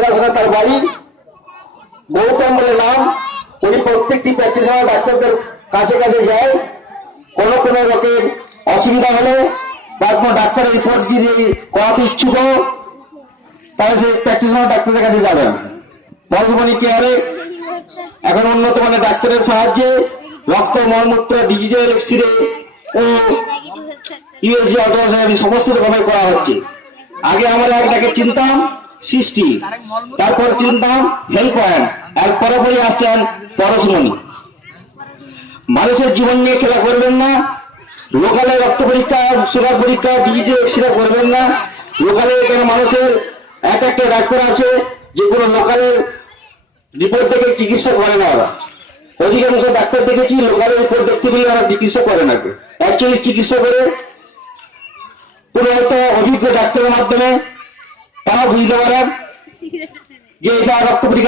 বেলগাছড়া তার বাড়ি, গৌতম বলে নাম। উনি প্রত্যেকটি প্র্যাকটিশনার ডাক্তারদের কাছে কাছে যায়। কোনো রকমের অসুবিধা হলে বা কোনো ডাক্তারের রিপোর্ট যদি করাতে ইচ্ছুক হো, তাহলে সে প্র্যাকটিশনার ডাক্তারের কাছে যাবেন। পরশমণি কেয়ারে এখন উন্নত মানের ডাক্তারের সাহায্যে রক্ত, মলমূত্র, ডিজিটাল এক্সরে ও ইউএসজি আল্ট্রাসাউন্ড সমস্ত রকমের করা হচ্ছে। আগে আমরা একটাকে চিনতাম সৃষ্টি, তারপর চিনতাম হেল্প পয়েন্ট, আর পরপরই আসছেন পরশমণি। মানুষের জীবন নিয়ে খেলা করবেন না। লোকালে রক্ত পরীক্ষা, সুগার পরীক্ষা, ডিজিটাল এক্সরে করবেন না। লোকালে এখানে মানুষের এক একটা ডাক্তার আছে, যেগুলো লোকালের রিপোর্ট থেকে চিকিৎসা করে না। ওরা অধিকাংশ ডাক্তার দেখেছি লোকালের রিপোর্ট দেখতে পেলে ওরা চিকিৎসা করে না, অ্যাকচুয়ালি চিকিৎসা করে পুরো হয়তো অভিজ্ঞ ডাক্তারের মাধ্যমে তারা বুঝতে পারেন যে এটা রক্ত পরীক্ষা